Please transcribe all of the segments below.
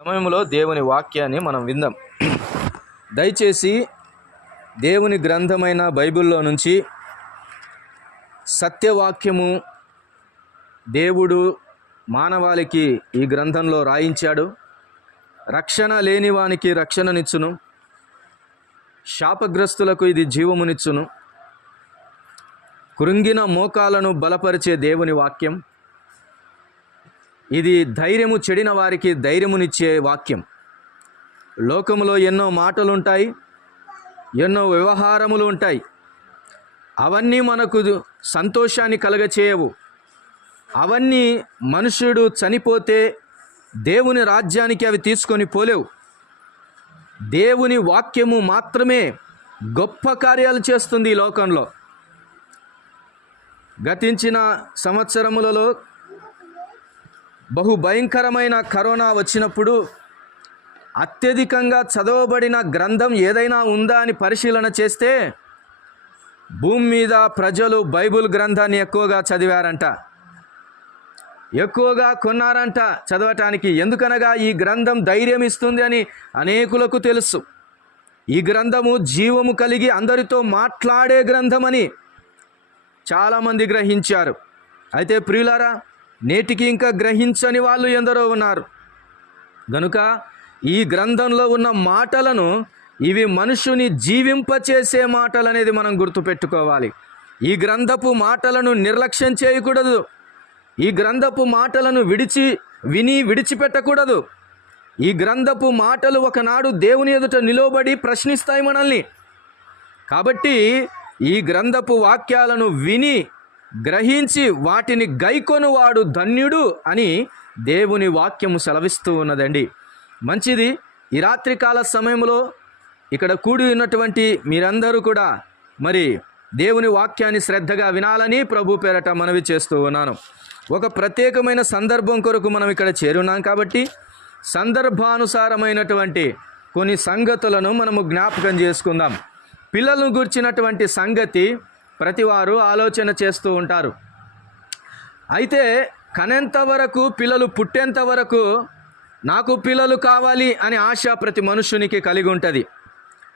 సమయంలో దేవుని వాక్యాన్ని మనం విందాం. దయచేసి దేవుని గ్రంథమైన బైబిల్లో నుంచి సత్యవాక్యము దేవుడు మానవాళికి ఈ గ్రంథంలో రాయించాడు. రక్షణ లేని వానికి రక్షణనిచ్చును, శాపగ్రస్తులకు ఇది జీవమునిచ్చును. కృంగిన మోకాలను బలపరిచే దేవుని వాక్యం ఇది. ధైర్యము చెడిన వారికి ధైర్యమునిచ్చే వాక్యం. లోకములో ఎన్నో మాటలుంటాయి, ఎన్నో వ్యవహారములు ఉంటాయి. అవన్నీ మనకు సంతోషాన్ని కలగచేయవు. అవన్నీ మనుషుడు చనిపోతే దేవుని రాజ్యానికి అవి తీసుకొని పోలేవు. దేవుని వాక్యము మాత్రమే గొప్ప కార్యాలు చేస్తుంది ఈ లోకంలో. గతించిన సంవత్సరములలో బహు భయంకరమైన కరోనా వచ్చినప్పుడు అత్యధికంగా చదవబడిన గ్రంథం ఏదైనా ఉందా అని పరిశీలన చేస్తే భూమి మీద ప్రజలు బైబిల్ గ్రంథాన్ని ఎక్కువగా చదివారంట, ఎక్కువగా కొన్నారంట చదవటానికి. ఎందుకనగా ఈ గ్రంథం ధైర్యం ఇస్తుంది అని అనేకులకు తెలుసు. ఈ గ్రంథము జీవము కలిగి అందరితో మాట్లాడే గ్రంథమని చాలామంది గ్రహించారు. అయితే ప్రియులారా, నేటికి ఇంకా గ్రహించని వాళ్ళు ఎందరో ఉన్నారు. గనుక ఈ గ్రంథంలో ఉన్న మాటలను, ఇవి మనుషుని జీవింపచేసే మాటలు అనేది మనం గుర్తుపెట్టుకోవాలి. ఈ గ్రంథపు మాటలను నిర్లక్ష్యం చేయకూడదు. ఈ గ్రంథపు మాటలను విడిచిపెట్టకూడదు. ఈ గ్రంథపు మాటలు ఒకనాడు దేవుని ఎదుట నిలవబడి ప్రశ్నిస్తాయి మనల్ని. కాబట్టి ఈ గ్రంథపు వాక్యాలను విని గ్రహించి వాటిని గైకొనువాడు ధన్యుడు అని దేవుని వాక్యము సెలవిస్తూ ఉన్నదండి. మంచిది. ఈ రాత్రికాల సమయంలో ఇక్కడ కూడి ఉన్నటువంటి మీరందరూ కూడా మరి దేవుని వాక్యాన్ని శ్రద్ధగా వినాలని ప్రభు పేరట మనవి చేస్తూ ఉన్నాను. ఒక ప్రత్యేకమైన సందర్భం కొరకు మనం ఇక్కడ చేరున్నాం కాబట్టి సందర్భానుసారమైనటువంటి కొన్ని సంగతులను మనము జ్ఞాపకం చేసుకుందాం. పిల్లలను గుర్చినటువంటి సంగతి ప్రతివారు ఆలోచన చేస్తూ ఉంటారు. అయితే కనేంత వరకు, పిల్లలు పుట్టేంత వరకు నాకు పిల్లలు కావాలి అనే ఆశ ప్రతి మనుషునికి కలిగి ఉంటుంది.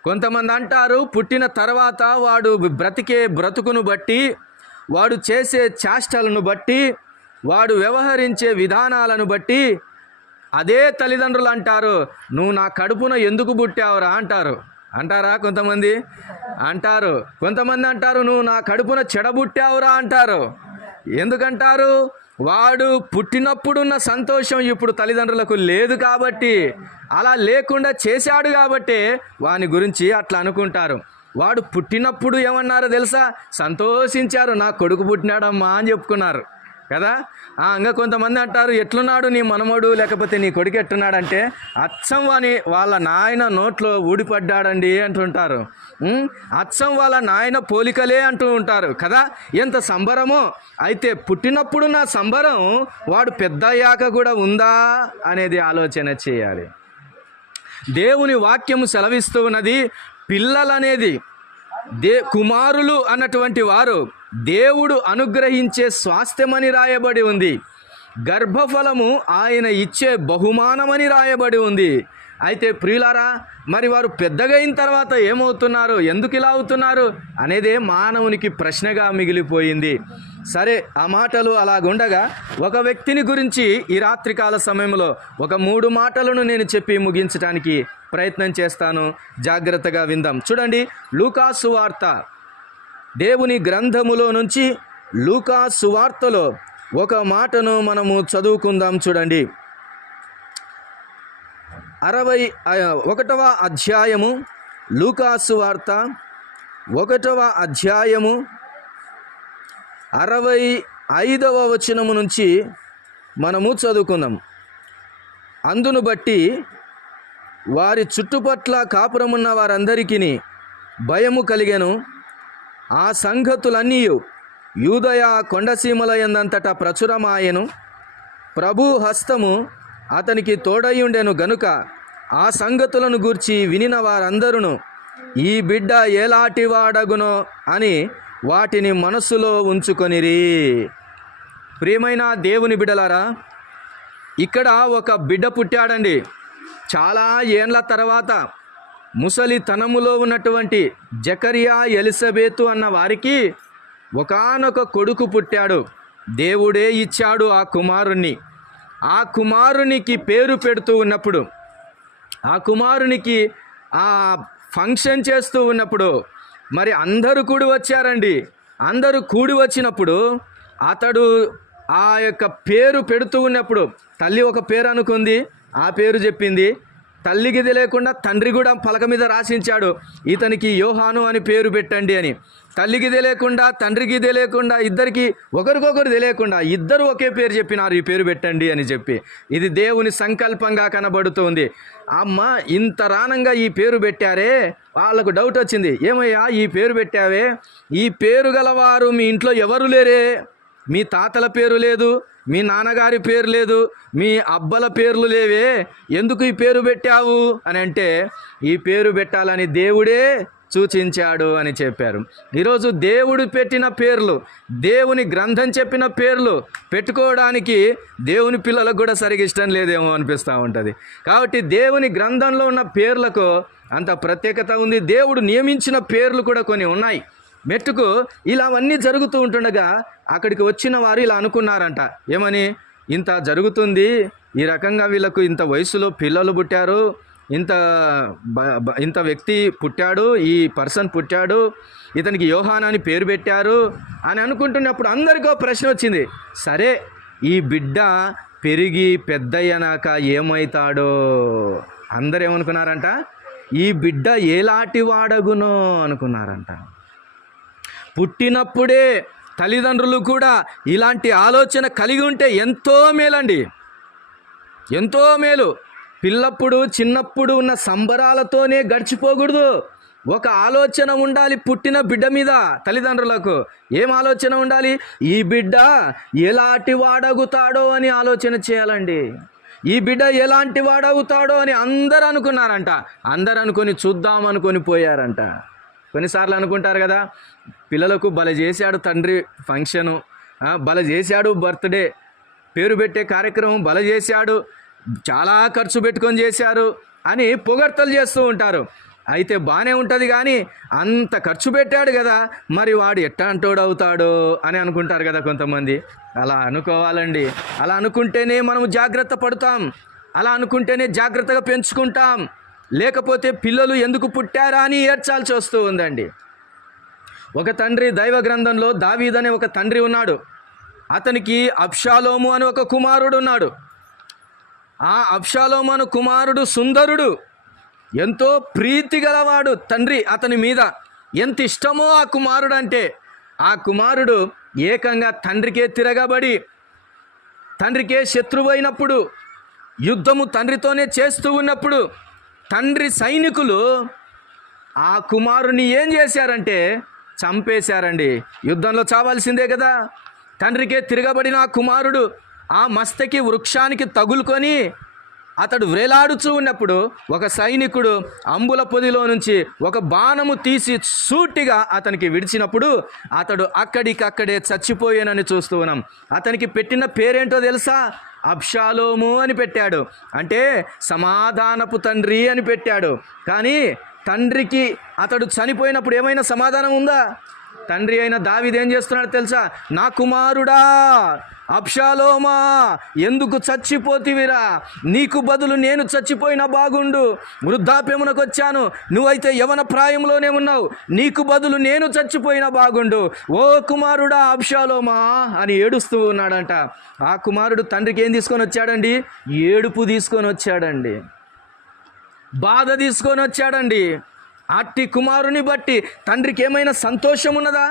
కొంతమంది అంటారు పుట్టిన తర్వాత వాడు బ్రతికే బ్రతుకును బట్టి, వాడు చేసే చేష్టలను బట్టి, వాడు వ్యవహరించే విధానాలను బట్టి అదే తల్లిదండ్రులు అంటారు, నువ్వు నా కడుపున ఎందుకు పుట్టావురా అంటారు. అంటారా? కొంతమంది అంటారు. కొంతమంది అంటారు, నువ్వు నా కడుపున చెడబుట్టావురా అంటారు. ఎందుకంటారు? వాడు పుట్టినప్పుడున్న సంతోషం ఇప్పుడు తల్లిదండ్రులకు లేదు కాబట్టి, అలా లేకుండా చేశాడు కాబట్టి వాని గురించి అట్లా అనుకుంటారు. వాడు పుట్టినప్పుడు ఏమన్నారో తెలుసా? సంతోషించారు, నా కొడుకు పుట్టినాడమ్మా అని చెప్పుకున్నారు కదా. ఇంకా కొంతమంది అంటారు, ఎట్లున్నాడు నీ మనమడు, లేకపోతే నీ కొడుకు ఎట్టున్నాడంటే అచ్చం అని వాళ్ళ నాయన నోట్లో ఊడిపడ్డాడండి అంటుంటారు. అచ్చం వాళ్ళ నాయన పోలికలే అంటూ ఉంటారు కదా. ఎంత సంబరమో. అయితే పుట్టినప్పుడు నా సంబరం వాడు పెద్ద అయ్యాక కూడా ఉందా అనేది ఆలోచన చేయాలి. దేవుని వాక్యము సెలవిస్తూ ఉన్నది, పిల్లలనేది కుమారులు అన్నటువంటి వారు దేవుడు అనుగ్రహించే స్వాస్థ్యమని రాయబడి ఉంది. గర్భఫలము ఆయన ఇచ్చే బహుమానమని రాయబడి ఉంది. అయితే ప్రియులారా, మరి వారు పెద్దగా అయిన తర్వాత ఏమవుతున్నారు, ఎందుకు ఇలా అవుతున్నారు అనేదే మానవునికి ప్రశ్నగా మిగిలిపోయింది. సరే, ఆ మాటలు అలాగుండగా ఒక వ్యక్తిని గురించి ఈ రాత్రికాల సమయంలో ఒక 3 మాటలను నేను చెప్పి ముగించడానికి ప్రయత్నం చేస్తాను. జాగ్రత్తగా విందాం. చూడండి, లూకా సువార్త, దేవుని గ్రంథములో నుంచి లూకా సువార్తలో ఒక మాటను మనము చదువుకుందాం. చూడండి, 61వ అధ్యాయము, లూకా సువార్త 1వ అధ్యాయము 65వ వచనము నుంచి మనము చదువుకుందాం. అందును బట్టి వారి చుట్టుపట్ల కాపురమున్న వారందరికీ భయము కలిగెను. ఆ సంగతులన్నీ యూదయ కొండసీమల యందంతటా ప్రచురమాయెను. ప్రభు హస్తము అతనికి తోడయుండెను గనుక ఆ సంగతులను గూర్చి వినిన వారందరూ ఈ బిడ్డ ఎలాంటివాడగునో అని వాటిని మనస్సులో ఉంచుకొనిరి. ప్రియమైన దేవుని బిడ్డలారా, ఇక్కడ ఒక బిడ్డ పుట్టాడండి. చాలా ఏండ్ల తర్వాత ముసలితనములో ఉన్నటువంటి జకరియా ఎలిజబెతు అన్న వారికి ఒకానొక కొడుకు పుట్టాడు. దేవుడే ఇచ్చాడు ఆ కుమారుణ్ణి. ఆ కుమారునికి పేరు పెడుతూ ఉన్నప్పుడు, ఆ కుమారునికి ఆ ఫంక్షన్ చేస్తూ ఉన్నప్పుడు మరి అందరూ కూడి వచ్చారండి. అందరూ కూడి వచ్చినప్పుడు అతడు ఆ యొక్క పేరు పెడుతూ ఉన్నప్పుడు తల్లి ఒక పేరు అనుకుంది, ఆ పేరు చెప్పింది. తల్లికి తెలియకుండా తండ్రి కూడా పలక మీద రాసించాడు, ఇతనికి యోహాను అని పేరు పెట్టండి అని. తల్లికి తెలియకుండా తండ్రికి తెలియకుండా ఇద్దరికి ఒకరికొకరు తెలియకుండా ఇద్దరు ఒకే పేరు చెప్పినారు, ఈ పేరు పెట్టండి అని చెప్పి. ఇది దేవుని సంకల్పంగా కనబడుతుంది. అమ్మ ఇంత రానంగా ఈ పేరు పెట్టారే, వాళ్ళకు డౌట్ వచ్చింది, ఏమయ్యా ఈ పేరు పెట్టావే, ఈ పేరు గలవారు మీ ఇంట్లో ఎవరు లేరే? మీ తాతల పేరు లేదు, మీ నాన్నగారి పేరు లేదు, మీ అబ్బల పేర్లు లేవే, ఎందుకు ఈ పేరు పెట్టావు అని అంటే, ఈ పేరు పెట్టాలని దేవుడే సూచించాడు అని చెప్పారు. ఈరోజు దేవుడు పెట్టిన పేర్లు, దేవుని గ్రంథం చెప్పిన పేర్లు పెట్టుకోవడానికి దేవుని పిల్లలకు కూడా సరిగా ఇష్టం లేదేమో అనిపిస్తూ ఉంటుంది. కాబట్టి దేవుని గ్రంథంలో ఉన్న పేర్లకు అంత ప్రత్యేకత ఉంది. దేవుడు నియమించిన పేర్లు కూడా కొన్ని ఉన్నాయి. మెట్టుకు ఇలావన్నీ జరుగుతూ ఉంటుండగా అక్కడికి వచ్చిన వారు ఇలా అనుకున్నారంట, ఏమని, ఇంత జరుగుతుంది, ఈ రకంగా వీళ్ళకు ఇంత వయసులో పిల్లలు పుట్టారు, ఇంత వ్యక్తి పుట్టాడు, ఈ పర్సన్ పుట్టాడు, ఇతనికి యోహాన్ అని పేరు పెట్టారు అని అనుకుంటున్నప్పుడు అందరికీ ప్రశ్న వచ్చింది. సరే ఈ బిడ్డ పెరిగి పెద్దయ్యనాక ఏమవుతాడో? అందరు ఏమనుకున్నారంట, ఈ బిడ్డ ఎలాంటి వాడగునో అనుకున్నారంట. పుట్టినప్పుడే తల్లిదండ్రులు కూడా ఇలాంటి ఆలోచన కలిగి ఉంటే ఎంతో మేలండి, ఎంతో మేలు. పిల్లప్పుడు చిన్నప్పుడు ఉన్న సంబరాలతోనే గడిచిపోకూడదు. ఒక ఆలోచన ఉండాలి పుట్టిన బిడ్డ మీద. తల్లిదండ్రులకు ఏం ఆలోచన ఉండాలి? ఈ బిడ్డ ఎలాంటి వాడగుతాడో అని ఆలోచన చేయాలండి. ఈ బిడ్డ ఎలాంటి వాడవుతాడో అని అందరూ అనుకున్నారంట. అందరూ అనుకొని చూద్దామనుకొని పోయారంట. కొన్నిసార్లు అనుకుంటారు కదా, పిల్లలకు భలే చేశాడు తండ్రి ఫంక్షను, భలే చేశాడు బర్త్డే, పేరు పెట్టే కార్యక్రమం భలే చేశాడు, చాలా ఖర్చు పెట్టుకొని చేశారు అని పొగడ్తలు చేస్తూ ఉంటారు. అయితే బాగానే ఉంటుంది, కానీ అంత ఖర్చు పెట్టాడు కదా, మరి వాడు ఎట్టాంటోడు అవుతాడో అని అనుకుంటారు కదా కొంతమంది. అలా అనుకోవాలండి. అలా అనుకుంటేనే మనము జాగ్రత్త పడతాం, అలా అనుకుంటేనే జాగ్రత్తగా పెంచుకుంటాం. లేకపోతే పిల్లలు ఎందుకు పుట్టారా అని ఏడ్చాల్సి వస్తూ ఉందండి. ఒక తండ్రి, దైవ గ్రంథంలో దావీదు అనే ఒక తండ్రి ఉన్నాడు. అతనికి అబ్షాలోము అని ఒక కుమారుడు ఉన్నాడు. ఆ అబ్షాలోము అను కుమారుడు సుందరుడు, ఎంతో ప్రీతి గలవాడు తండ్రి అతని మీద. ఎంత ఇష్టమో ఆ కుమారుడు అంటే, ఆ కుమారుడు ఏకంగా తండ్రికే తిరగబడి, తండ్రికే శత్రువైనప్పుడు, యుద్ధము తండ్రితోనే చేస్తూ ఉన్నప్పుడు తండ్రి సైనికులు ఆ కుమారుని ఏం చేశారంటే చంపేశారండి. యుద్ధంలో చావాల్సిందే కదా. తండ్రికే తిరగబడిన ఆ కుమారుడు ఆ మస్తకి వృక్షానికి తగులుకొని అతడు వేలాడుచూ ఉన్నప్పుడు ఒక సైనికుడు అంబుల పొదిలో నుంచి ఒక బాణము తీసి సూటిగా అతనికి విడిచినప్పుడు అతడు అక్కడికక్కడే చచ్చిపోయానని చూస్తూ ఉన్నాం. అతనికి పెట్టిన పేరేంటో తెలుసా? అబ్షాలోము అని పెట్టాడు. అంటే సమాధానపు తండ్రి అని పెట్టాడు. కానీ తండ్రికి అతడు చనిపోయినప్పుడు ఏమైనా సమాధానం ఉందా? తండ్రి అయిన దావీదు ఏం చేస్తున్నాడు తెలుసా? నా కుమారుడా అబ్షాలోమా, ఎందుకు చచ్చిపోతివిరా? నీకు బదులు నేను చచ్చిపోయినా బాగుండు. వృద్ధాప్యమునకు వచ్చాను, నువ్వైతే యవన ప్రాయంలోనే ఉన్నావు. నీకు బదులు నేను చచ్చిపోయినా బాగుండు. ఓ కుమారుడా అబ్షాలోమా అని ఏడుస్తూ ఉన్నాడంట. ఆ కుమారుడు తండ్రికి ఏం తీసుకొని వచ్చాడండి? ఏడుపు తీసుకొని వచ్చాడండి, బాధ తీసుకొని వచ్చాడండి. అట్టి కుమారుని బట్టి తండ్రికి ఏమైనా సంతోషం ఉన్నదా?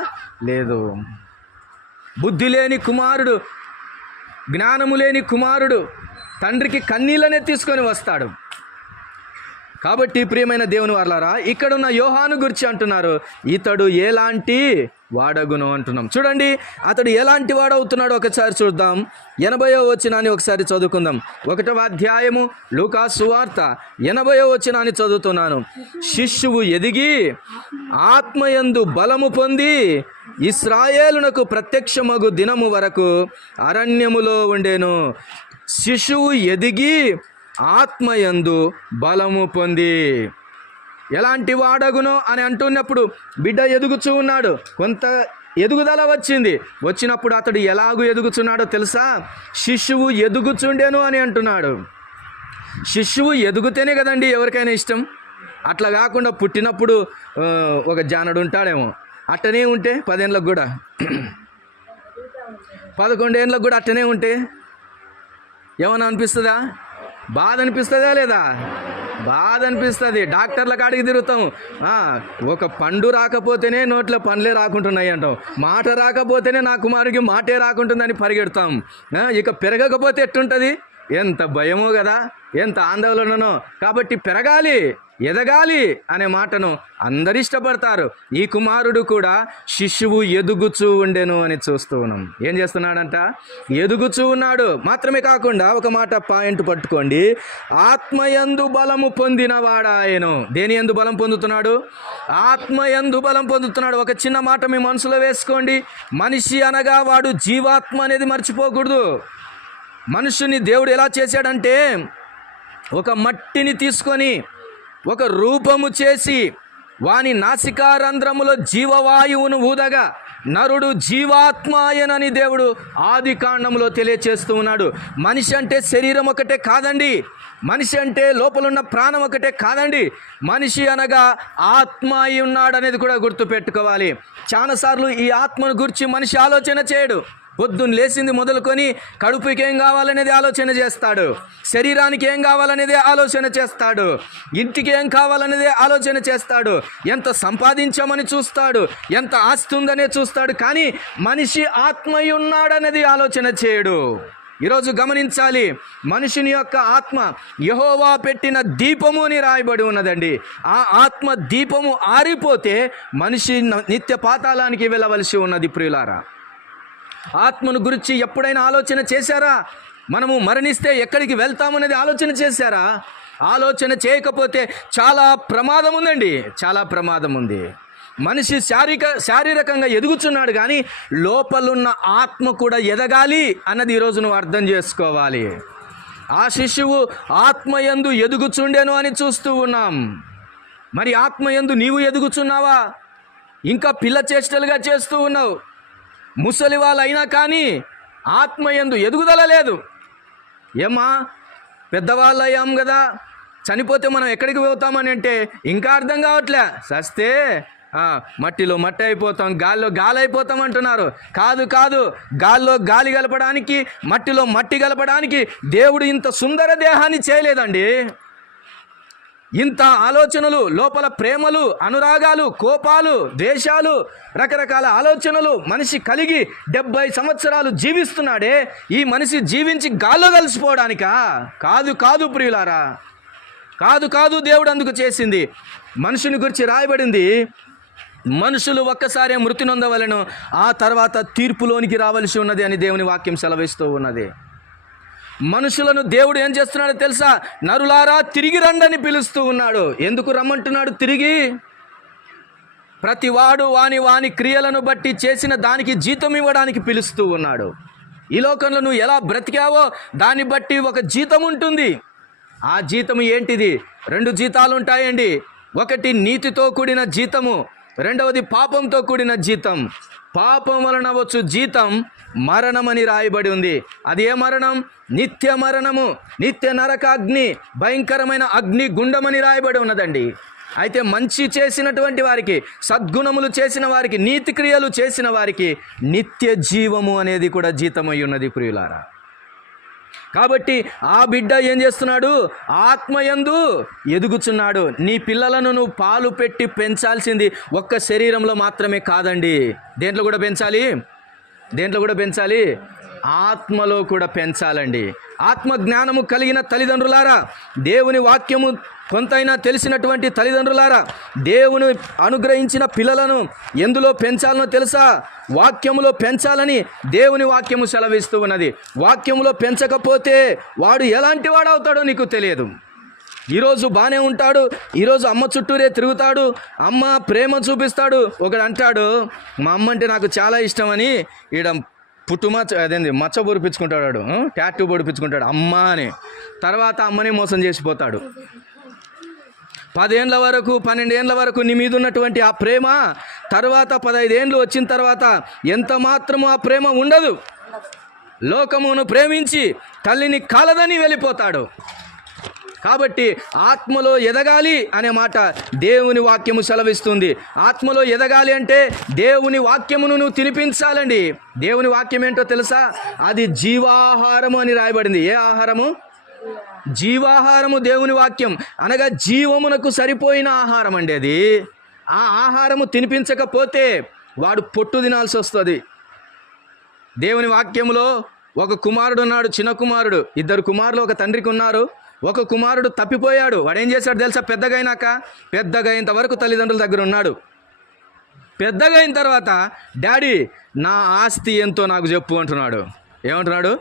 లేదు. బుద్ధి లేని కుమారుడు, జ్ఞానము లేని కుమారుడు తండ్రికి కన్నీళ్ళనే తీసుకొని వస్తాడు. కాబట్టి ప్రియమైన దేవుని వారలారా, ఇక్కడున్న యోహాను గురించి అంటున్నారు, ఇతడు ఎలాంటి వాడగును అంటున్నాం. చూడండి, అతడు ఎలాంటి వాడవుతున్నాడో ఒకసారి చూద్దాం. 80వ వచనాన్ని ఒకసారి చదువుకుందాం. 1వ అధ్యాయము లూకా సువార్త 80వ వచనాన్ని చదువుతున్నాను. శిష్యువు ఎదిగి ఆత్మయందు బలము పొంది ఇశ్రాయేలునకు ప్రత్యక్షమగు దినము వరకు అరణ్యములో ఉండెను. శిశువు ఎదిగి ఆత్మయందు బలము పొంది. ఎలాంటి వాడగునో అని అంటున్నప్పుడు బిడ్డ ఎదుగుచూ ఉన్నాడు, కొంత ఎదుగుదల వచ్చినప్పుడు అతడు ఎలాగూ ఎదుగుచున్నాడో తెలుసా? శిశువు ఎదుగుచుండెను అని అంటున్నాడు. శిశువు ఎదుగుతేనే కదండి ఎవరికైనా ఇష్టం. అట్లా కాకుండా పుట్టినప్పుడు ఒక జానడు ఉంటాడేమో, అట్టనే ఉంటే 10 ఏళ్ళకు కూడా 11 ఏళ్ళకు కూడా అట్టనే ఉంటే ఏమన్నా అనిపిస్తుందా? బాధ అనిపిస్తుందా లేదా? బాధ అనిపిస్తుంది. డాక్టర్ల కాడికి తిరుగుతాం, ఒక పండు రాకపోతేనే నోట్లో పండ్లే రాకుంటున్నాయి అంటాం, మాట రాకపోతేనే నా కుమారుడికి మాటే రాకుంటుందని పరిగెడతాం. ఇక పెరగకపోతే ఎట్టుంటుంది? ఎంత భయమో కదా, ఎంత ఆందోళననో. కాబట్టి పెరగాలి, ఎదగాలి అనే మాటను అందరు ఇష్టపడతారు. ఈ కుమారుడు కూడా శిశువు ఎదుగుచూ ఉండెను అని చూస్తూ ఉన్నాం. ఏం చేస్తున్నాడంట? ఎదుగుచూ ఉన్నాడు. మాత్రమే కాకుండా ఒక మాట పాయింట్ పట్టుకోండి, ఆత్మయందు బలము పొందినవాడాయను. దేని యందు బలం పొందుతున్నాడు? ఆత్మయందు బలం పొందుతున్నాడు. ఒక చిన్న మాట మీ మనసులో వేసుకోండి. మనిషి అనగా వాడు జీవాత్మ అనేది మర్చిపోకూడదు. మనుషుని దేవుడు ఎలా చేశాడంటే, ఒక మట్టిని తీసుకొని ఒక రూపము చేసి వాని నాసికారంధ్రములో జీవవాయువును ఊదగా నరుడు జీవాత్మాయనని దేవుడు ఆది కాండంలో తెలియచేస్తూ ఉన్నాడు. మనిషి అంటే శరీరం ఒకటే కాదండి, మనిషి అంటే లోపలున్న ప్రాణం ఒకటే కాదండి, మనిషి అనగా ఆత్మ అయి ఉన్నాడనేది కూడా గుర్తుపెట్టుకోవాలి. చాలాసార్లు ఈ ఆత్మను గురించి మనిషి ఆలోచన చేయడు. పొద్దున్న లేచింది మొదలుకొని కడుపుకి ఏం కావాలనేది ఆలోచన చేస్తాడు, శరీరానికి ఏం కావాలనేది ఆలోచన చేస్తాడు, ఇంటికి ఏం కావాలనేది ఆలోచన చేస్తాడు, ఎంత సంపాదించామని చూస్తాడు, ఎంత ఆస్తి ఉందనే చూస్తాడు. కానీ మనిషి ఆత్మయి ఉన్నాడనేది ఆలోచన చేయడు. ఈరోజు గమనించాలి, మనుషుని యొక్క ఆత్మ యెహోవా పెట్టిన దీపము అని రాయబడి ఉన్నదండి. ఆ ఆత్మ దీపము ఆరిపోతే మనిషి నిత్య పాతాళానికి వెళ్ళవలసి ఉన్నది. ప్రియులారా, ఆత్మను గురించి ఎప్పుడైనా ఆలోచన చేశారా? మనము మరణిస్తే ఎక్కడికి వెళ్తామనేది ఆలోచన చేశారా? ఆలోచన చేయకపోతే చాలా ప్రమాదం ఉందండి, చాలా ప్రమాదం ఉంది. మనిషి శారీరకంగా ఎదుగుతున్నాడు, కానీ లోపలున్న ఆత్మ కూడా ఎదగాలి అన్నది ఈరోజు నువ్వు అర్థం చేసుకోవాలి. ఆ శిశువు ఆత్మయందు ఎదుగుచుండెను అని చూస్తూ ఉన్నాం. మరి ఆత్మయందు నీవు ఎదుగుచున్నావా? ఇంకా పిల్ల చేష్టలుగా చేస్తూ ఉన్నావు. ముసలి వాళ్ళు అయినా కానీ ఆత్మయందు ఎదుగుదల లేదు. ఏమా పెద్దవాళ్ళు అయ్యాం కదా, చనిపోతే మనం ఎక్కడికి పోతామని అంటే ఇంకా అర్థం కావట్లే. సస్తే మట్టిలో మట్టి అయిపోతాం, గాల్లో గాలి అయిపోతాం అంటున్నారు. కాదు కాదు, గాల్లో గాలి కలపడానికి, మట్టిలో మట్టి కలపడానికి దేవుడు ఇంత సుందర దేహాన్ని చేయలేదండి. ఇంత ఆలోచనలు, లోపల ప్రేమలు, అనురాగాలు, కోపాలు, ద్వేషాలు, రకరకాల ఆలోచనలు మనిషి కలిగి 70 సంవత్సరాలు జీవిస్తున్నాడే, ఈ మనిషి జీవించి గాల్లో కలిసిపోవడానికా? కాదు కాదు ప్రియులారా, కాదు కాదు. దేవుడు అందుకు చేసింది. మనుషుని గురించి రాయబడింది, మనుషులు ఒక్కసారే మృతి నొందవలెను, ఆ తర్వాత తీర్పులోనికి రావలసి ఉన్నది అని దేవుని వాక్యం సెలవిస్తూ ఉన్నది. మనుషులను దేవుడు ఏం చేస్తున్నాడో తెలుసా? నరులారా తిరిగి రండని పిలుస్తూ ఉన్నాడు. ఎందుకు రమ్మంటున్నాడు? తిరిగి ప్రతివాడు వాని క్రియలను బట్టి చేసిన దానికి జీతం ఇవ్వడానికి పిలుస్తూ ఉన్నాడు. ఈ లోకంలో నువ్వు ఎలా బ్రతికావో దాన్ని బట్టి ఒక జీతం ఉంటుంది. ఆ జీతం ఏంటిది? 2 జీతాలు ఉంటాయండి. ఒకటి నీతితో కూడిన జీతము, రెండవది పాపంతో కూడిన జీతం. పాపం వలన వచ్చు జీతం మరణమని రాయబడి ఉంది. అది ఏ మరణం? నిత్య మరణము, నిత్య నరకాగ్ని, భయంకరమైన అగ్ని గుండమని రాయబడి ఉన్నదండి. అయితే మంచి చేసినటువంటి వారికి, సద్గుణములు చేసిన వారికి, నీతి క్రియలు చేసిన వారికి నిత్య జీవము అనేది కూడా జీతమై ఉన్నది ప్రియులారా. కాబట్టి ఆ బిడ్డ ఏం చేస్తున్నాడు? ఆత్మయందు ఎదుగుచున్నాడు. నీ పిల్లలను నువ్వు పాలు పెట్టి పెంచాల్సింది ఒక్క శరీరంలో మాత్రమే కాదండి. దేంట్లో కూడా పెంచాలి? దేంట్లో కూడా పెంచాలి? ఆత్మలో కూడా పెంచాలండి. ఆత్మ జ్ఞానము కలిగిన తల్లిదండ్రులారా, దేవుని వాక్యము కొంతైనా తెలిసినటువంటి తల్లిదండ్రులారా, దేవుని అనుగ్రహించిన పిల్లలను ఎందులో పెంచాలనో తెలుసా? వాక్యములో పెంచాలని దేవుని వాక్యము సెలవిస్తూ ఉన్నది. వాక్యములో పెంచకపోతే వాడు ఎలాంటి వాడు అవుతాడో నీకు తెలియదు. ఈరోజు బాగానే ఉంటాడు, ఈరోజు అమ్మ చుట్టూరే తిరుగుతాడు, అమ్మ ప్రేమ చూపిస్తాడు. ఒకడు అంటాడు, మా అమ్మ అంటే నాకు చాలా ఇష్టమని ఈడ పుట్టుమచ్చ అదేంది మచ్చ పొడిపించుకుంటాడు, టాటూ పొడిపించుకుంటాడు అమ్మ అని. తర్వాత అమ్మని మోసం చేసిపోతాడు. 10 ఏండ్ల వరకు 12 ఏండ్ల వరకు నీ మీద ఉన్నటువంటి ఆ ప్రేమ తర్వాత 15 ఏండ్లు వచ్చిన తర్వాత ఎంత మాత్రము ఆ ప్రేమ ఉండదు. లోకమును ప్రేమించి తల్లిని కాలదని వెళ్ళిపోతాడు. కాబట్టి ఆత్మలో ఎదగాలి అనే మాట దేవుని వాక్యము సెలవిస్తుంది. ఆత్మలో ఎదగాలి అంటే దేవుని వాక్యమును నువ్వు తినిపించాలండి. దేవుని వాక్యం ఏంటో తెలుసా? అది జీవాహారము అని రాయబడింది. ఏ ఆహారము? జీవాహారము. దేవుని వాక్యం అనగా జీవమునకు సరిపోయిన ఆహారం అండి అది. ఆ ఆహారము తినిపించకపోతే వాడు పొట్టు తినాల్సి వస్తుంది. దేవుని వాక్యములో ఒక కుమారుడు ఉన్నాడు, చిన్న కుమారుడు. 2 కుమారులు ఒక తండ్రికి ఉన్నారు. ఒక కుమారుడు తప్పిపోయాడు. వాడు ఏం చేశాడు తెలుసా? పెద్దగా అయినంత వరకు తల్లిదండ్రుల దగ్గర ఉన్నాడు. పెద్దగా అయిన తర్వాత డాడీ నా ఆస్తి ఎంతో నాకు చెప్పు అంటున్నాడు. ఏమంటున్నాడు?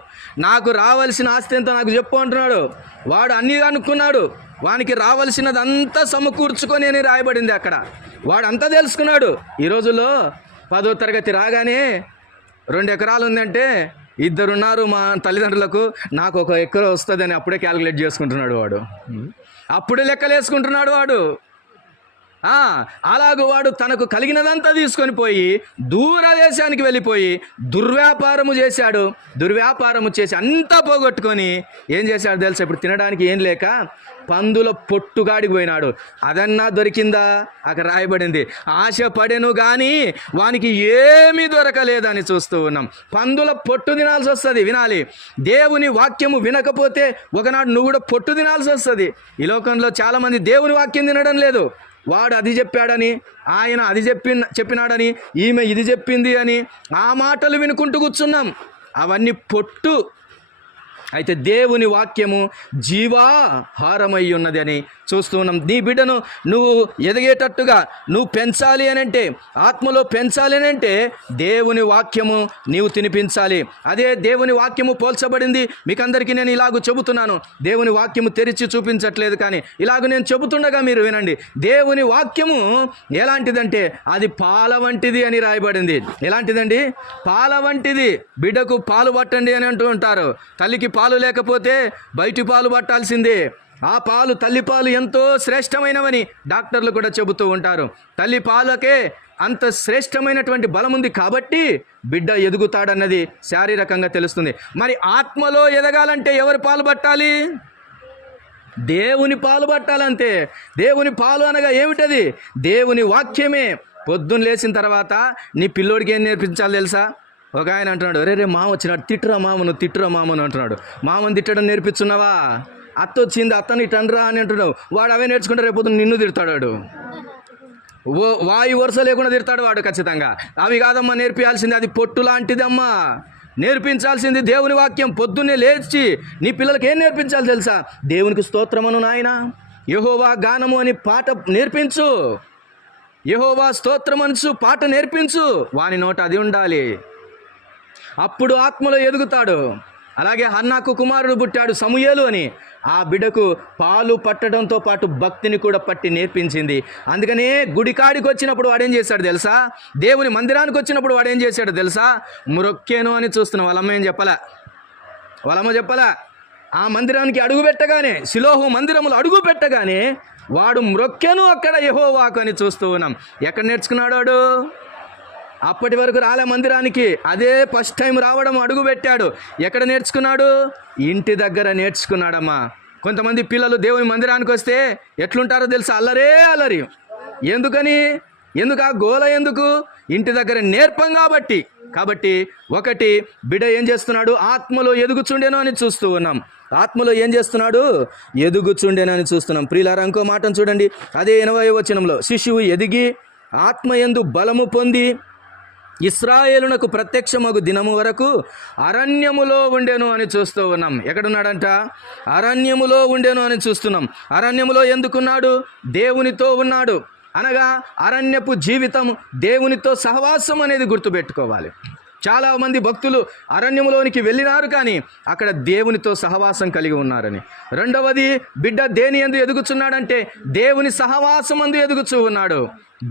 నాకు రావాల్సిన ఆస్తి ఎంతో నాకు చెప్పు అంటున్నాడు. వాడు అన్నీ అనుకున్నాడు. వానికి రావాల్సినదంతా సమకూర్చుకొని అని రాయబడింది అక్కడ. వాడు అంతా తెలుసుకున్నాడు. ఈ రోజుల్లో 10వ తరగతి రాగానే 2 ఎకరాలు ఉందంటే 2 ఉన్నారు మా తల్లిదండ్రులకు, నాకు 1 ఎకరం వస్తుందని అప్పుడే క్యాలిక్యులేట్ చేసుకుంటున్నాడు వాడు. అప్పుడే లెక్కలు వేసుకుంటున్నాడు వాడు. అలాగూ వాడు తనకు కలిగినదంతా తీసుకొని పోయి దూరదేశానికి వెళ్ళిపోయి దుర్వ్యాపారము చేశాడు. దుర్వ్యాపారము చేసి అంతా పోగొట్టుకొని ఏం చేశాడు తెలుసా? ఇప్పుడు తినడానికి ఏం లేక పందుల పొట్టుగాడికి పోయినాడు. అదన్నా దొరికిందా? అక్కడ రాయబడింది, ఆశపడెను కానీ వానికి ఏమీ దొరకలేదని చూస్తూ ఉన్నాం. పందుల పొట్టు తినాల్సి వస్తుంది. వినాలి, దేవుని వాక్యము వినకపోతే ఒకనాడు నువ్వు కూడా పొట్టు తినాల్సి వస్తుంది. ఈ లోకంలో చాలామంది దేవుని వాక్యం తినడం లేదు. వాడు అది చెప్పాడని, ఆయన అది చెప్పినాడని, ఈమె ఇది చెప్పింది అని ఆ మాటలు వినుకుంటూ కూర్చున్నాం. అవన్నీ పొట్టు. అయితే దేవుని వాక్యము జీవాహారమై ఉన్నది అని చూస్తూ ఉన్నాం. నీ బిడ్డను నువ్వు ఎదిగేటట్టుగా నువ్వు పెంచాలి అని అంటే, ఆత్మలో పెంచాలి అని అంటే దేవుని వాక్యము నీవు తినిపించాలి. అదే దేవుని వాక్యము పోల్చబడింది. మీకందరికీ నేను ఇలాగ చెబుతున్నాను. దేవుని వాక్యము తెరిచి చూపించట్లేదు, కానీ ఇలాగ నేను చెబుతుండగా మీరు వినండి. దేవుని వాక్యము ఎలాంటిదంటే అది పాల వంటిది అని రాయబడింది. ఎలాంటిదండి? పాల వంటిది. బిడ్డకు పాలు పట్టండి అని అంటూ ఉంటారు. తల్లికి పాలు లేకపోతే బయటి పాలు పట్టాల్సిందే. ఆ పాలు, తల్లి పాలు ఎంతో శ్రేష్టమైనవని డాక్టర్లు కూడా చెబుతూ ఉంటారు. తల్లి పాలకే అంత శ్రేష్టమైనటువంటి బలం ఉంది కాబట్టి బిడ్డ ఎదుగుతాడన్నది శారీరకంగా తెలుస్తుంది. మరి ఆత్మలో ఎదగాలంటే ఎవరు పాలు పట్టాలి? దేవుని పాలు పట్టాలంతే. దేవుని పాలు అనగా ఏమిటది? దేవుని వాక్యమే. పొద్దున్న లేచిన తర్వాత నీ పిల్లోడికి ఏం నేర్పించాలి తెలుసా? ఒక ఆయన అంటున్నాడు, రే మామ వచ్చినాడు, తిట్టురా మామను అంటున్నాడు. మామను తిట్టడం నేర్పిస్తున్నావా? అత్త వచ్చింది, అత్తని టన్రా అని అంటున్నావు. వాడు అవే నేర్చుకుంటే రేపు నిన్ను తిడతాడు. వాడు వాయు వరుస లేకుండా తిడతాడు వాడు ఖచ్చితంగా. అవి కాదమ్మా నేర్పించాల్సింది, అది పొట్టు లాంటిదమ్మా. నేర్పించాల్సింది దేవుని వాక్యం. పొద్దున్నే లేచి నీ పిల్లలకి ఏం నేర్పించాలి తెలుసా? దేవునికి స్తోత్రమను నాయన, యెహోవా గానము అని పాట నేర్పించు. యెహోవా స్తోత్రమనుసు పాట నేర్పించు. వాని నోట అది ఉండాలి. అప్పుడు ఆత్మలో ఎదుగుతాడు. అలాగే హన్నాకు కుమారుడు పుట్టాడు సమూయేలు అని. ఆ బిడ్డకు పాలు పట్టడంతో పాటు భక్తిని కూడా పట్టి నేర్పించింది. అందుకనే గుడికాడికి వచ్చినప్పుడు వాడేం చేశాడు తెలుసా? దేవుని మందిరానికి వచ్చినప్పుడు వాడేం చేశాడు తెలుసా? మ్రొక్కేను అని చూస్తున్నాం. వాళ్ళమ్మ చెప్పలా. ఆ మందిరానికి అడుగు పెట్టగానే, శిలోహు మందిరములు అడుగు పెట్టగానే వాడు మ్రొక్కెను అక్కడ యెహోవాకు అని చూస్తూ ఉన్నాం. ఎక్కడ నేర్చుకున్నాడు వాడు? అప్పటి వరకు రాలే మందిరానికి. అదే ఫస్ట్ టైం రావడం, అడుగు పెట్టాడు. ఎక్కడ నేర్చుకున్నాడు? ఇంటి దగ్గర నేర్చుకున్నాడమ్మా. కొంతమంది పిల్లలు దేవుని మందిరానికి వస్తే ఎట్లుంటారో తెలుసా? అల్లరి. ఎందుకు ఆ గోల ఎందుకు? ఇంటి దగ్గర నేర్పం కాబట్టి ఒకటి బిడ్డ ఏం చేస్తున్నాడు? ఆత్మలో ఎదుగుచుండేనో అని చూస్తూ ఉన్నాం. ఆత్మలో ఏం చేస్తున్నాడు? ఎదుగుచుండేనని చూస్తున్నాం. ప్రియులారా, ఇంకో మాటను చూడండి. అదే 80వ వచనంలో, శిశువు ఎదిగి ఆత్మయందు బలము పొంది ఇశ్రాయేలునకు ప్రత్యక్షమగు దినము వరకు అరణ్యములో ఉండెను అని చూస్తూ ఉన్నాం. ఎక్కడున్నాడంట? అరణ్యములో ఉండెను అని చూస్తున్నాం. అరణ్యములో ఎందుకున్నాడు? దేవునితో ఉన్నాడు. అనగా అరణ్యపు జీవితం దేవునితో సహవాసం అనేది గుర్తుపెట్టుకోవాలి. చాలామంది భక్తులు అరణ్యములోనికి వెళ్ళినారు, కానీ అక్కడ దేవునితో సహవాసం కలిగి ఉన్నారని. రెండవది, బిడ్డ దేని యందు ఎదుగుచున్నాడంటే దేవుని సహవాసం అందు ఎదుగుచూ ఉన్నాడు.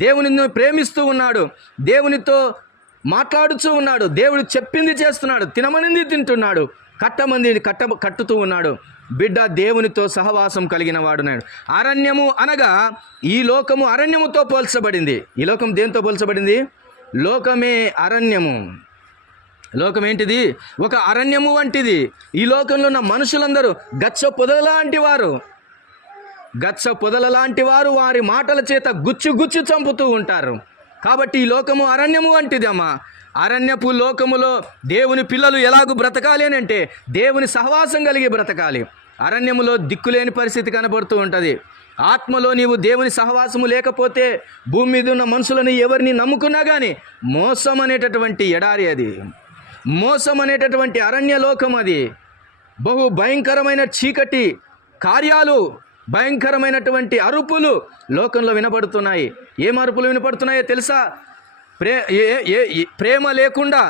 దేవునిని ప్రేమిస్తూ ఉన్నాడు. దేవునితో మాట్లాడుతూ ఉన్నాడు, దేవుడు చెప్పింది చేస్తున్నాడు, తినమనింది తింటున్నాడు, కట్టుతూ ఉన్నాడు. బిడ్డ దేవునితో సహవాసం కలిగిన వాడున్నాడు. అరణ్యము అనగా ఈ లోకము అరణ్యముతో పోల్చబడింది. ఈ లోకం దేంతో పోల్చబడింది? లోకమే అరణ్యము. లోకం ఏంటిది? ఒక అరణ్యము వంటిది. ఈ లోకంలో ఉన్న మనుషులందరూ గచ్చ పొదల లాంటి వారు వారి మాటల చేత గుచ్చు చంపుతూ ఉంటారు. కాబట్టి ఈ లోకము అరణ్యము వంటిది అమ్మా. అరణ్యపు లోకములో దేవుని పిల్లలు ఎలాగూ బ్రతకాలి అని అంటే దేవుని సహవాసం కలిగి బ్రతకాలి. అరణ్యములో దిక్కులేని పరిస్థితి కనబడుతూ ఉంటుంది. ఆత్మలో నీవు దేవుని సహవాసము లేకపోతే భూమి మీద ఉన్న మనుషులను ఎవరిని నమ్ముకున్నా కానీ మోసం అనేటటువంటి ఎడారి, అది మోసం అనేటటువంటి అరణ్యలోకం, అది బహు భయంకరమైన చీకటి కార్యాలు, భయంకరమైనటువంటి అరుపులు లోకంలో వినపడుతున్నాయి. ఏం అరుపులు వినపడుతున్నాయో తెలుసా? ప్రేమ లేకుండా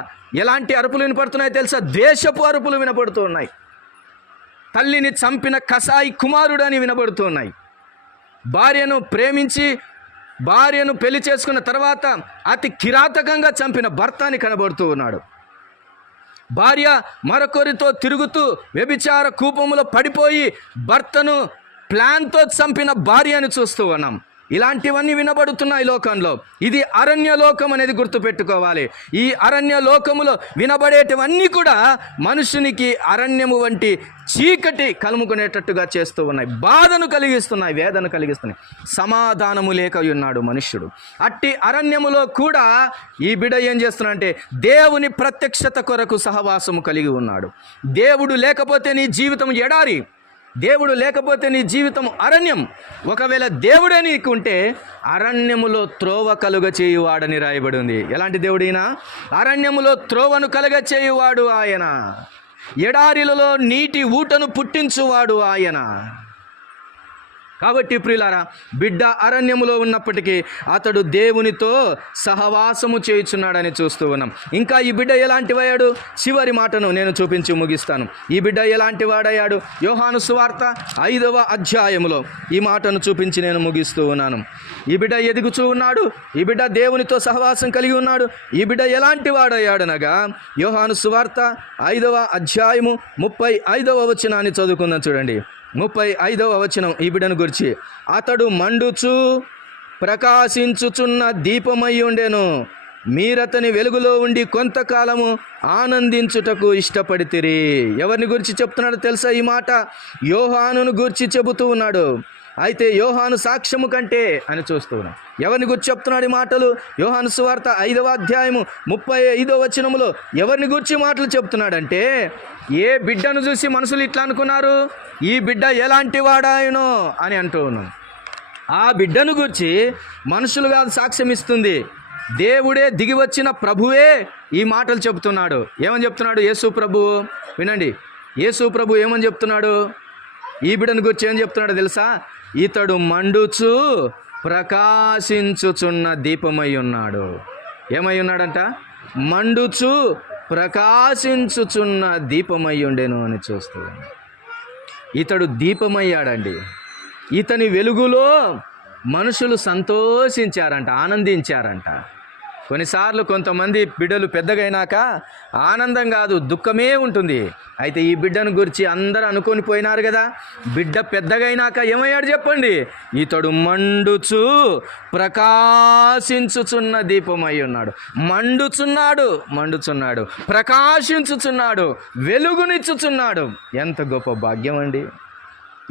ఎలాంటి అరుపులు వినపడుతున్నాయో తెలుసా? ద్వేషపు అరుపులు వినపడుతున్నాయి. తల్లిని చంపిన కసాయి కుమారుడు అని వినబడుతున్నాయి. భార్యను ప్రేమించి భార్యను పెళ్లి చేసుకున్న తర్వాత అతి కిరాతకంగా చంపిన భర్త అని కనబడుతూ ఉన్నాడు. భార్య మరొకరితో తిరుగుతూ వ్యభిచార కూపములో పడిపోయి భర్తను ప్లాన్తో చంపిన భార్యను చూస్తూ ఉన్నాం. ఇలాంటివన్నీ వినబడుతున్నాయి లోకంలో. ఇది అరణ్య లోకం అనేది గుర్తుపెట్టుకోవాలి. ఈ అరణ్య లోకములో వినబడేటివన్నీ కూడా మనుషునికి అరణ్యము వంటి చీకటి కలుముకునేటట్టుగా చేస్తూ ఉన్నాయి, బాధను కలిగిస్తున్నాయి, వేదన కలిగిస్తున్నాయి. సమాధానము లేక ఉన్నాడు మనుష్యుడు. అట్టి అరణ్యములో కూడా ఈ బిడ్డ ఏం చేస్తున్నాడంటే దేవుని ప్రత్యక్షత కొరకు సహవాసము కలిగి ఉన్నాడు. దేవుడు లేకపోతే నీ జీవితం ఎడారి, దేవుడు లేకపోతే నీ జీవితం అరణ్యం. ఒకవేళ దేవుడే నీకుంటే అరణ్యములో త్రోవ కలుగ చేయువాడని రాయబడి ఉంది. ఎలాంటి దేవుడైనా? అరణ్యములో త్రోవను కలుగ చేయువాడు ఆయన, ఎడారిలలో నీటి ఊటను పుట్టించువాడు ఆయన. కాబట్టి ప్రియులారా, బిడ్డ అరణ్యములో ఉన్నప్పటికీ అతడు దేవునితో సహవాసము చేయుచున్నాడని చూస్తూ ఉన్నాం. ఇంకా ఈ బిడ్డ ఎలాంటి వాడు? చివరి మాటను నేను చూపించి ముగిస్తాను. ఈ బిడ్డ ఎలాంటి వాడయ్యాడు? యోహాను సువార్త 5వ అధ్యాయములో ఈ మాటను చూపించి నేను ముగిస్తూ ఉన్నాను. ఈ బిడ్డ ఎదుగుచూ ఉన్నాడు, ఈ బిడ్డ దేవునితో సహవాసం కలిగి ఉన్నాడు. ఈ బిడ్డ ఎలాంటి వాడయ్యాడనగా యోహాను సువార్త 5వ అధ్యాయము 35వ వచనాన్ని చదువుకుందాం. చూడండి, 35వ వచనం ఈ బిడ్డను గురించి. అతడు మండుచు ప్రకాశించుచున్న దీపమై ఉండెను, మీరతని వెలుగులో ఉండి కొంతకాలము ఆనందించుటకు ఇష్టపడితిరి. ఎవరిని గురించి చెప్తున్నాడో తెలుసా? ఈ మాట యోహానును గురించి చెబుతూ ఉన్నాడు. అయితే యోహాను సాక్ష్యము కంటే అని చూస్తూ ఉన్నాం. ఎవరిని గురించి చెప్తున్నాడు ఈ మాటలు? యోహాను సువార్త 5వ అధ్యాయము 35వ వచనములో ఎవరిని గురించి మాటలు చెప్తున్నాడంటే, ఏ బిడ్డను చూసి మనుషులు ఇట్లా అనుకున్నారు, ఈ బిడ్డ ఎలాంటి వాడాయనో అని అంటూ ఉన్నాం. ఆ బిడ్డను గురించి మనుషులు కాదు సాక్ష్యం ఇస్తుంది, దేవుడే దిగి వచ్చిన ప్రభువే ఈ మాటలు చెప్తున్నాడు. ఏమని చెప్తున్నాడు? యేసు ప్రభువు. వినండి, యేసు ప్రభు ఏమని చెప్తున్నాడు? ఈ బిడ్డను గురించి ఏం చెప్తున్నాడో తెలుసా? ఇతడు మండుచు ప్రకాశించుచున్న దీపమై ఉన్నాడు. ఏమై ఉన్నాడంట? మండుచు ప్రకాశించుచున్న దీపమై ఉండెను అని చూస్తూ. ఇతడు దీపమయ్యాడండి. ఇతని వెలుగులో మనుషులు సంతోషించారంట, ఆనందించారంట. కొన్నిసార్లు కొంతమంది బిడ్డలు పెద్దగైనాక ఆనందం కాదు, దుఃఖమే ఉంటుంది. అయితే ఈ బిడ్డను గురించి అందరూ అనుకొని పోయినారు కదా. బిడ్డ పెద్దగైనాక ఏమయ్యాడు చెప్పండి? ఇతడు మండుచు ప్రకాశించుచున్న దీపమై ఉన్నాడు. మండుచున్నాడు, ప్రకాశించుచున్నాడు, వెలుగునిచ్చుచున్నాడు. ఎంత గొప్ప భాగ్యం అండి!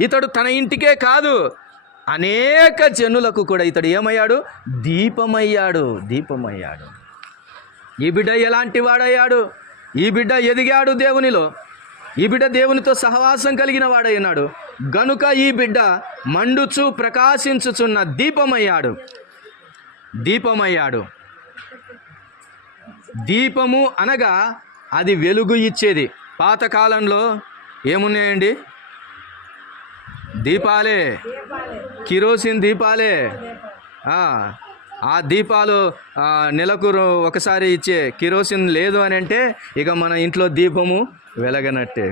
ఇతడు తన ఇంటికే కాదు, అనేక జనులకు కూడా ఇతడు ఏమయ్యాడు? దీపమయ్యాడు. ఈ బిడ్డ ఎలాంటి వాడయ్యాడు? ఈ బిడ్డ ఎదిగాడు దేవునిలో. ఈ బిడ్డ దేవునితో సహవాసం కలిగిన వాడయ్యాడు. గనుక ఈ బిడ్డ మండుచు ప్రకాశించుచున్న దీపమయ్యాడు. దీపము అనగా అది వెలుగు ఇచ్చేది. పాతకాలంలో ఏమున్నాయండి? దీపాలే, కిరోసిన్ దీపాలే. ఆ దీపాలు నెలకు ఒకసారి ఇచ్చే. కిరోసిన్ లేదు అని అంటే ఇక మన ఇంట్లో దీపము వెలగనట్టే.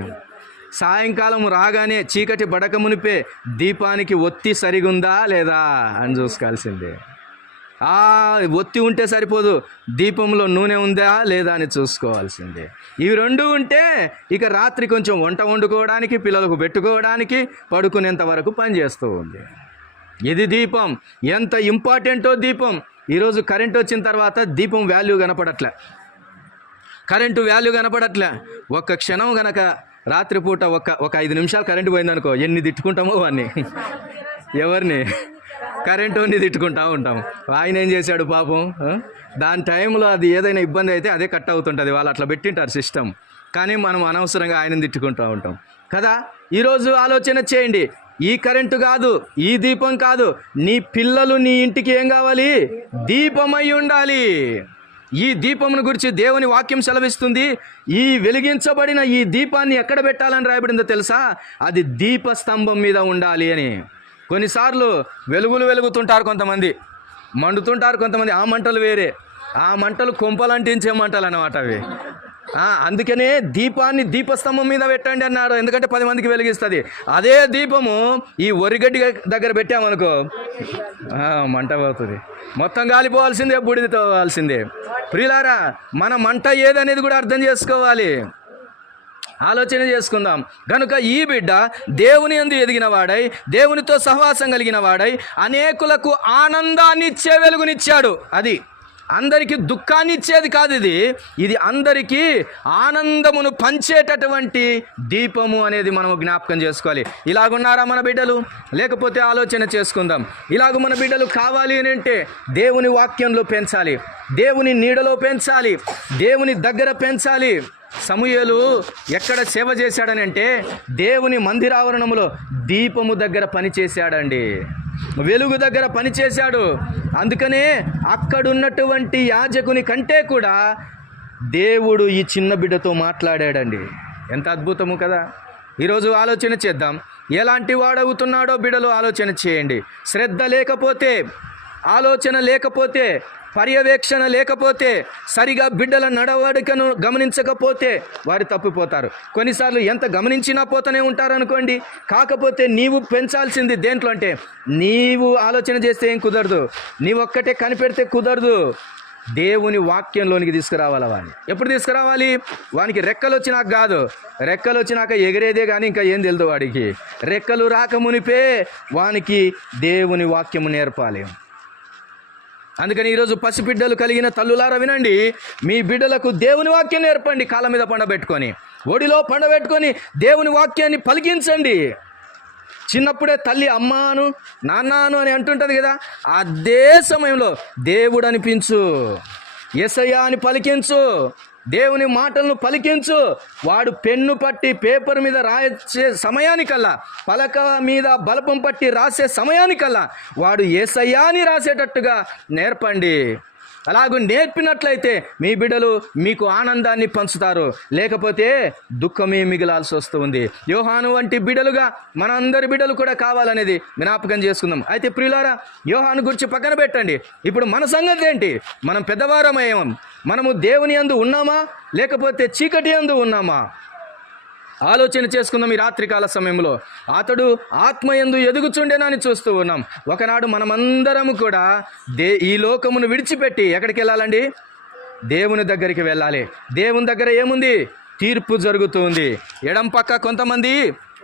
సాయంకాలం రాగానే చీకటి బడక మునిపే దీపానికి ఒత్తి సరిగుందా లేదా అని చూసుకోవాల్సిందే. ఒత్తి ఉంటే సరిపోదు, దీపంలో నూనె ఉందా లేదా అని చూసుకోవాల్సిందే. ఇవి రెండు ఉంటే ఇక రాత్రి కొంచెం వంట వండుకోవడానికి, పిల్లలకు పెట్టుకోవడానికి, పడుకునేంత వరకు పనిచేస్తూ ఉంది. ఇది దీపం. ఎంత ఇంపార్టెంటో దీపం. ఈరోజు కరెంట్ వచ్చిన తర్వాత దీపం వాల్యూ కనపడట్లే, కరెంటు వాల్యూ కనపడట్లే. ఒక్క క్షణం గనక రాత్రిపూట ఒక 5 నిమిషాలు కరెంటు పోయిందనుకో, ఎన్ని తిట్టుకుంటామో వాడిని, ఎవరిని, కరెంటు తిట్టుకుంటా ఉంటాం. ఆయన ఏం చేశాడు పాపం, దాని టైంలో అది ఏదైనా ఇబ్బంది అయితే అదే కట్ అవుతుంటుంది. వాళ్ళు అట్లా పెట్టింటారు సిస్టమ్, కానీ మనం అనవసరంగా ఆయనని తిట్టుకుంటూ ఉంటాం కదా. ఈరోజు ఆలోచన చేయండి, ఈ కరెంటు కాదు, ఈ దీపం కాదు, నీ పిల్లలు నీ ఇంటికి ఏం కావాలి, దీపమై ఉండాలి. ఈ దీపమును గురించి దేవుని వాక్యం సెలవిస్తుంది. ఈ వెలిగించబడిన ఈ దీపాన్ని ఎక్కడ పెట్టాలని రాయబడిందో తెలుసా? అది దీపస్తంభం మీద ఉండాలి అని. కొన్నిసార్లు వెలుగుతుంటారు కొంతమంది, మండుతుంటారు కొంతమంది. ఆ మంటలు వేరే, ఆ మంటలు కొంపలంటించే మంటలు అన్నమాట అవి. అందుకనే దీపాన్ని దీపస్తంభం మీద పెట్టండి అన్నారు, ఎందుకంటే 10 మందికి వెలిగిస్తుంది. అదే దీపము ఈ వరిగడ్డి దగ్గర పెట్టామనుకో, మంట పోతుంది, మొత్తం గాలిపోవాల్సిందే, బూడిదపోవాల్సిందే. ప్రియులారా, మన మంట ఏదనేది కూడా అర్థం చేసుకోవాలి, ఆలోచన చేసుకుందాం. కనుక ఈ బిడ్డ దేవుని యందు ఎదిగిన వాడై, దేవునితో సహవాసం కలిగిన వాడై, అనేకులకు ఆనందాన్ని ఇచ్చే వెలుగునిచ్చాడు. అది అందరికీ దుఃఖాన్ని ఇచ్చేది కాదు, ఇది అందరికీ ఆనందమును పంచేటటువంటి దీపము అనేది మనము జ్ఞాపకం చేసుకోవాలి. ఇలాగున్నారా మన బిడ్డలు? లేకపోతే ఆలోచన చేసుకుందాం. ఇలాగ మన బిడ్డలు కావాలి అని అంటే దేవుని వాక్యంలో పెంచాలి, దేవుని నీడలో పెంచాలి, దేవుని దగ్గర పెంచాలి. సమూయేలు ఎక్కడ సేవ చేశాడని అంటే దేవుని మందిరావరణములో దీపము దగ్గర పనిచేశాడండి, వెలుగు దగ్గర పనిచేశాడు. అందుకనే అక్కడున్నటువంటి యాజకుని కంటే కూడా దేవుడు ఈ చిన్న బిడ్డతో మాట్లాడాడండి. ఎంత అద్భుతము కదా. ఈరోజు ఆలోచన చేద్దాం, ఎలాంటి వాడవుతున్నాడో బిడ్డలు ఆలోచన చేయండి. శ్రద్ధ లేకపోతే, ఆలోచన లేకపోతే, పర్యవేక్షణ లేకపోతే, సరిగా బిడ్డల నడవడికను గమనించకపోతే వారు తప్పిపోతారు. కొన్నిసార్లు ఎంత గమనించినా పోతూనే ఉంటారనుకోండి. కాకపోతే నీవు పెంచాల్సింది దేంట్లో అంటే, నీవు ఆలోచన చేస్తే ఏం కుదరదు, నీవొక్కటే కనిపెడితే కుదరదు. దేవుని వాక్యంలోనికి తీసుకురావాలి. వాడిని ఎప్పుడు తీసుకురావాలి? వానికి రెక్కలు వచ్చినాక కాదు, రెక్కలు వచ్చినాక ఎగిరేదే కానీ ఇంకా ఏం తెలియదు వాడికి. రెక్కలు రాకమునిపే వానికి దేవుని వాక్యము నేర్పాలి. అందుకని ఈరోజు పసిబిడ్డలు కలిగిన తల్లులారా వినండి, మీ బిడ్డలకు దేవుని వాక్యం నేర్పండి. కాళ్ళ మీద పండబెట్టుకొని, ఒడిలో పండబెట్టుకొని దేవుని వాక్యాన్ని పలికించండి. చిన్నప్పుడే తల్లి అమ్మాను నాన్నాను అని అంటుంటుంది కదా, అదే సమయంలో దేవుడు అనిపించు, యేసయ్యా అని పలికించు, దేవుని మాటలను పలికించు. వాడు పెన్ను పట్టి పేపర్ మీద రాసే సమయానికల్లా, పలక మీద బలపం పట్టి రాసే సమయానికల్లా వాడు యేసయ్యా అని రాసేటట్టుగా నేర్పండి. అలాగూ నేర్పినట్లయితే మీ బిడ్డలు మీకు ఆనందాన్ని పంచుతారు, లేకపోతే దుఃఖమే మిగిలాల్సి వస్తుంది. యోహాను వంటి బిడ్డలుగా మనందరి బిడ్డలు కూడా కావాలనేది జ్ఞాపకం చేసుకుందాం. అయితే ప్రియులారా, యోహాను గురించి పక్కన పెట్టండి. ఇప్పుడు మన సంగతి ఏంటి? మనం పెద్దవారమయ్యాం, మనము దేవుని యందు ఉన్నామా లేకపోతే చీకటి యందు ఉన్నామా? ఆలోచన చేసుకుందాం. ఈ రాత్రికాల సమయంలో అతడు ఆత్మయందు ఎదుగుచుండేనని చూస్తూ ఉన్నాం. ఒకనాడు మనమందరము కూడా ఈ లోకమును విడిచిపెట్టి ఎక్కడికి వెళ్ళాలండి? దేవుని దగ్గరికి వెళ్ళాలి. దేవుని దగ్గర ఏముంది? తీర్పు జరుగుతుంది. ఎడం పక్క కొంతమంది,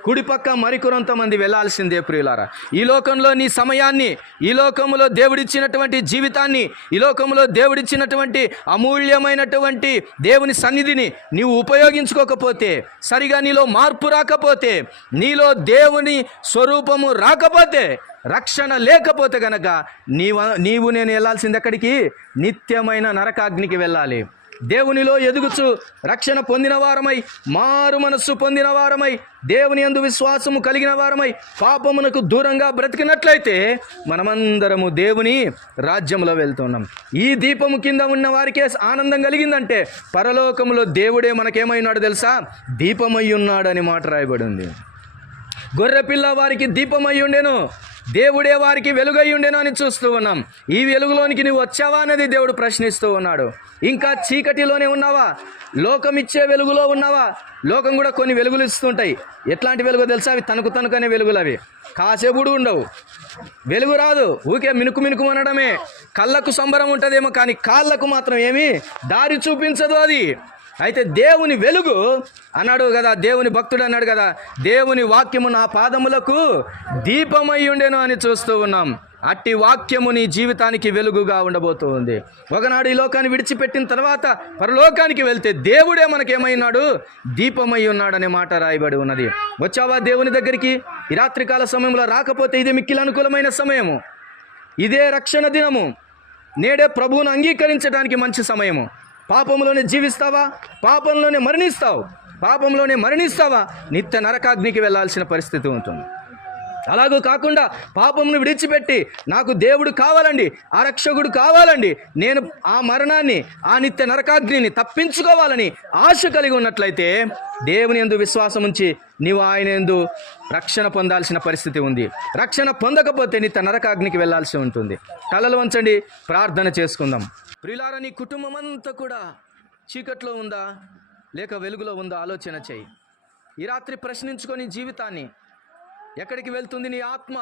కుడి పక్క మరికొంతమంది వెళ్ళాల్సిందే. ప్రియులారా, ఈ లోకంలో నీ సమయాన్ని, ఈ లోకంలో దేవుడిచ్చినటువంటి జీవితాన్ని, ఈ లోకంలో దేవుడిచ్చినటువంటి అమూల్యమైనటువంటి దేవుని సన్నిధిని నీవు ఉపయోగించుకోకపోతే, సరిగా నీలో మార్పు రాకపోతే, నీలో దేవుని స్వరూపము రాకపోతే, రక్షణ లేకపోతే గనక నీవు నేను వెళ్ళాల్సింది ఎక్కడికి? నిత్యమైన నరకాగ్నికి వెళ్ళాలి. దేవునిలో ఎదుగుచు రక్షణ పొందిన వారమై, మారు మనస్సు పొందిన వారమై, దేవుని యందు విశ్వాసము కలిగిన వారమై, పాపమునకు దూరంగా బ్రతికినట్లయితే మనమందరము దేవుని రాజ్యంలో వెళ్తున్నాం. ఈ దీపము కింద ఉన్న వారికే ఆనందం కలిగిందంటే పరలోకములో దేవుడే మనకేమైనాడు తెలుసా? దీపమై ఉన్నాడు అని మాట రాయబడి ఉంది. గొర్రెపిల్ల వారికి దీపమై ఉండెను, దేవుడే వారికి వెలుగై ఉండెను అని చూస్తూ ఉన్నాం. ఈ వెలుగులోనికి నువ్వు వచ్చావా అనేది దేవుడు ప్రశ్నిస్తూ ఉన్నాడు. ఇంకా చీకటిలోనే ఉన్నావా? లోకమిచ్చే వెలుగులో ఉన్నావా? లోకం కూడా కొన్ని వెలుగులు ఇస్తుంటాయి. ఎట్లాంటి వెలుగు తెలుసా? అవి తనకనే వెలుగులు. అవి కాసేపుడు ఉండవు, వెలుగు రాదు, ఊకే మినుకు అనడమే. కళ్ళకు సంబరం ఉంటుందేమో కానీ కాళ్ళకు మాత్రం ఏమీ దారి చూపించదు అది. అయితే దేవుని వెలుగు అన్నాడు కదా, దేవుని భక్తుడు అన్నాడు కదా, దేవుని వాక్యము నా పాదములకు దీపమై ఉండెను అని చూస్తూ ఉన్నాం. అట్టి వాక్యము నీ జీవితానికి వెలుగుగా ఉండబోతూ ఉంది. ఒకనాడు ఈ లోకాన్ని విడిచిపెట్టిన తర్వాత పరలోకానికి వెళ్తే దేవుడే మనకేమైనాడు? దీపమై ఉన్నాడనే మాట రాయబడి ఉన్నది. వచ్చావా దేవుని దగ్గరికి? ఈ రాత్రికాల సమయంలో రాకపోతే ఇది మిక్కిలి అనుకూలమైన సమయము. ఇదే రక్షణ దినము. నేడే ప్రభువును అంగీకరించడానికి మంచి సమయము. పాపంలోనే జీవిస్తావా? పాపంలోనే మరణిస్తావా? నిత్య నరకాగ్నికి వెళ్ళాల్సిన పరిస్థితి ఉంటుంది. అలాగూ కాకుండా పాపమును విడిచిపెట్టి నాకు దేవుడు కావాలండి, ఆ రక్షకుడు కావాలండి, నేను ఆ మరణాన్ని, ఆ నిత్య నరకాగ్నిని తప్పించుకోవాలని ఆశ కలిగి ఉన్నట్లయితే దేవుని యందు విశ్వాసం ఉంచి నీవు ఆయన యందు రక్షణ పొందాల్సిన పరిస్థితి ఉంది. రక్షణ పొందకపోతే నిత్య నరకాగ్నికి వెళ్ళాల్సి ఉంటుంది. తలలు వంచండి, ప్రార్థన చేసుకుందాం. ప్రియులారా, నీ కుటుంబం అంతా కూడా చీకట్లో ఉందా లేక వెలుగులో ఉందా ఆలోచన చేయి. ఈ రాత్రి ప్రశ్నించుకొని జీవితాన్ని, ఎక్కడికి వెళ్తుంది నీ ఆత్మ?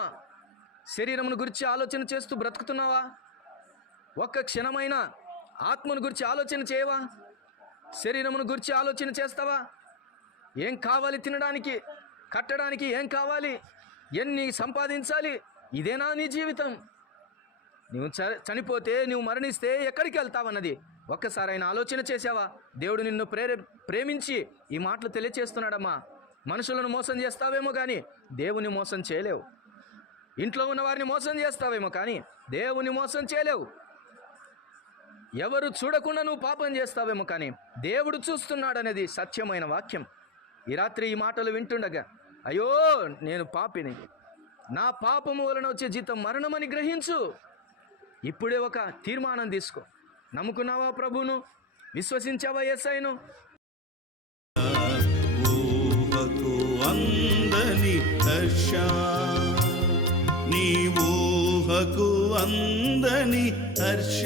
శరీరమును గురించి ఆలోచన చేస్తూ బ్రతుకుతున్నావా? ఒక్క క్షణమైనా ఆత్మను గురించి ఆలోచన చేయవా? శరీరమును గురించి ఆలోచన చేస్తావా? ఏం కావాలి తినడానికి, కట్టడానికి? ఏం కావాలి? ఎన్ని సంపాదించాలి? ఇదేనా నీ జీవితం? నువ్వు చనిపోతే, నువ్వు మరణిస్తే ఎక్కడికి వెళ్తావన్నది ఒక్కసారి ఆయన ఆలోచన చేసావా? దేవుడు నిన్ను ప్రేమించి ఈ మాటలు తెలియచేస్తున్నాడమ్మా. మనుషులను మోసం చేస్తావేమో కానీ దేవుని మోసం చేయలేవు. ఇంట్లో ఉన్న వారిని మోసం చేస్తావేమో కానీ దేవుని మోసం చేయలేవు. ఎవరు చూడకుండా నువ్వు పాపం చేస్తావేమో కానీ దేవుడు చూస్తున్నాడనేది సత్యమైన వాక్యం. ఈ రాత్రి ఈ మాటలు వింటుండగా, అయ్యో నేను పాపిని, నా పాపము వలన వచ్చే జీతం మరణమని గ్రహించు. ఇప్పుడే ఒక తీర్మానం తీసుకో. నమ్ముకున్నావా ప్రభువును? విశ్వసించావా యేసయ్యను? అందని హర్ష, నీ ఊహకు అందని హర్ష.